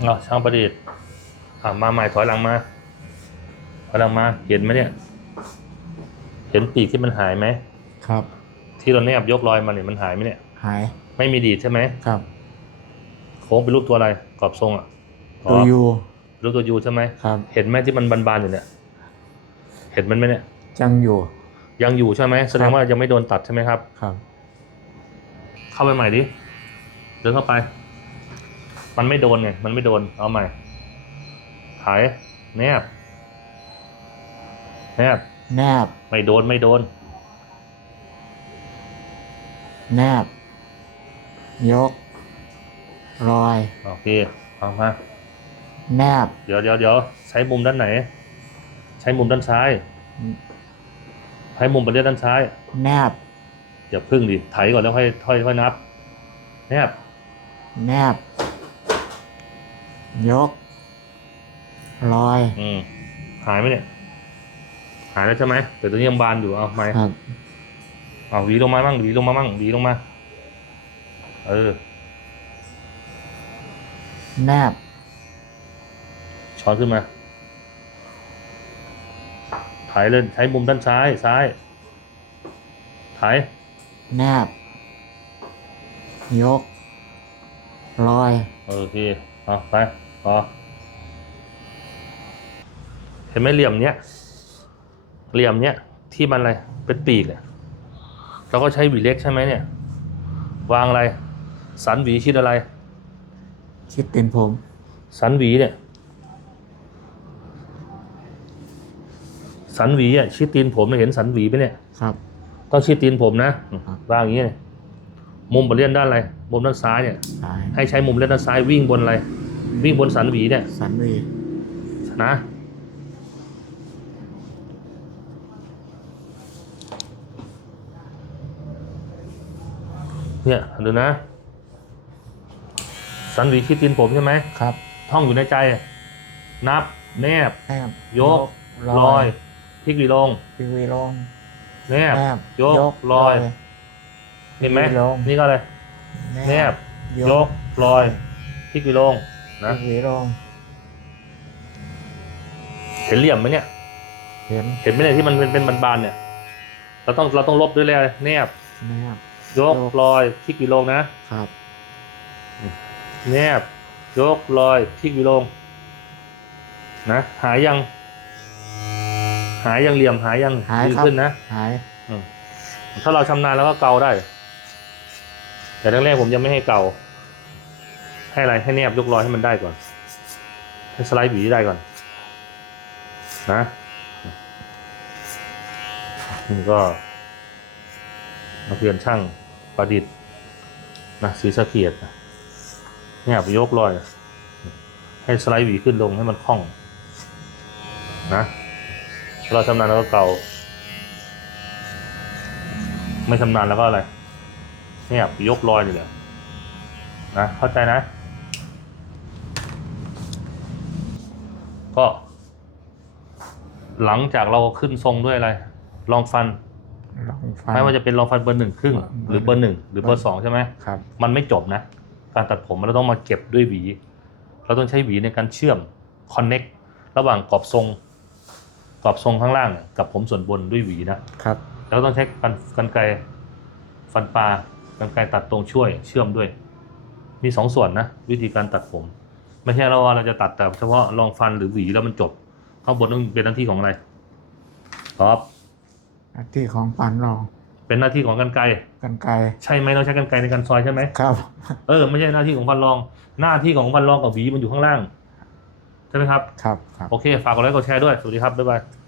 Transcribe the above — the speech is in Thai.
เอาช่างประดิษฐ์อะมาใหม่ถอยหลังมาถอยหลังมา เห็นไหมเนี่ย เห็นปีกที่มันหายไหมครับ ที่เราแนบยกรอยมาเนี่ยมันหายไหมเนี่ย หายไม่มีดีดใช่ไหมครับโค้งเป็นรูปตัวอะไรกรอบทรงอะอ๋อตัวยูรูปตัวยูใช่ไหมครับ เห็นไหมที่มันบานๆอยู่เนี่ย เห็นมันไหมเนี่ย จังอยู่ ยังอยู่ใช่ไหมแสดงว่ายังไม่โดนตัดใช่ไหมครับ ครับ เข้าไปใหม่ดิ เดินเข้าไป มันไม่โดนไง มันไม่โดน เอาใหม่ถ่ายแนบ แนบ แนบ ไม่โดน ไม่โดน แนบ ยก รอย โอเคเอามา แนบ เดี๋ยวเดี๋ยวเดี๋ยวใช้มุมด้านไหน ใช้มุมด้านซ้าย ใช้มุมประเด็นด้านซ้าย แนบอย่าพึ่งดิ ไถก่อนแล้วค่อยค่อยค่อยนับ แนบ แนบ ยกรอย อืมหายไหมเนี่ย หายแล้วใช่ไหมแต่ตัวนี้ยังบานอยู่ เอาไหมครับ เอาหวีลงมามั่งหวีลงมามั่งหวีลงมา เออ แนบ ช้อนขึ้นมา ถ่ายเลยใช้มุมด้านซ้าย ซ้าย ถ่าย แนบ ยกรอย โอเค เอาไป พอเห็นไหมเหลี่ยมเนี้ยเหลี่ยมเนี้ยที่มันอะไรเป็นปีกเนี่ยเราก็ใช้หวีเล็กใช่ไหมเนี่ย วางอะไร สันหวีชิดอะไรคิดเป็นผม สันหวีเนี่ย สันหวีอะชิดตีนผมเนี่ยเห็นสันหวีไหมเนี่ยครับ ต้องชิดตีนผมนะครับวางอย่างนี้เนี่ยมุมบนเลียนด้านอะไรมุมด้านซ้ายเนี่ยสายให้ใช้มุมเลียนด้านซ้ายวิ่งบนอะไร วิ่งบนสันหวีเนี่ย สันวีนะเนี่ยดูนะ สันหวีชิดตีนผมใช่ไหมครับ ท่องอยู่ในใจ นับ แนบ แนบยกลอยพลิกหวีลงพิวีลงแนบแนบยกลอยเห็นไหมพลิกวีลงนี่ก็อะไรแนบยกลอยพลิกหวีลง นะนะพิวีลงเห็นเหลี่ยมไหมเนี่ย เห็นเห็นไหมเนี่ยที่มันเป็นเป็นบานๆเนี่ย เราต้องเราต้องลบด้วยเลยแนบแนบยกลอยพลิกหวีลงนะครับ แนบ ยกลอยพลิกหวีลง นะ หายยัง หายยังเหลี่ยมหายยังหายดีครับขึ้นนะหายอืมถ้าเราชำนาญแล้วก็เกาได้ แต่แรกๆผมยังไม่ให้เกา ให้อะไรให้แนบยกลอยให้มันได้ก่อน ให้สไลด์หวีได้ก่อน นะนี่ก็นักเรียนช่างประดิษฐ์นะสีสะเกียดนะแนบยกลอย ให้สไลด์หวีขึ้นลงให้มันคล่อง นะเราชำนาญแล้วก็เก่า ไม่ชำนาญแล้วก็อะไรเนี่ยยกลอยอยู่เลยนะ เข้าใจนะ ก็ หลังจากเราขึ้นทรงด้วยอะไร ลองฟัน ลองฟัน ไม่ว่าจะเป็นลองฟันเบอร์หนึ่งครึ่ง หรือเบอร์หนึ่งหรือเบอร์สองใช่ไหมครับ มันไม่จบนะ การตัดผมเราต้องมาเก็บด้วยหวี เราต้องใช้หวีในการเชื่อม connect ระหว่างกรอบทรงกรอบทรงข้างล่างกับผมส่วนบนด้วยหวีนะครับ แล้วต้องใช้กันกันไกรฟันปลากันไกรตัดตรงช่วย เชื่อมด้วย มีสองส่วนนะ วิธีการตัดผม ไม่ใช่เราว่าเราจะตัดแต่เฉพาะรองฟันหรือหวีแล้วมันจบ ข้างบนต้องเป็นหน้าที่ของอะไรครับหน้าที่ของปันรองเป็นหน้าที่ของกันไกรกันไกลใช่ไหมเราใช้กันไกรในการซอยใช่ไหมครับ เออไม่ใช่หน้าที่ของฟันรอง หน้าที่ของฟันรองกับหวีมันอยู่ข้างล่างใช่ไหมครับครับครับโอเคฝากกดไลค์กดแชร์ด้วยสวัสดีครับบ๊ายบาย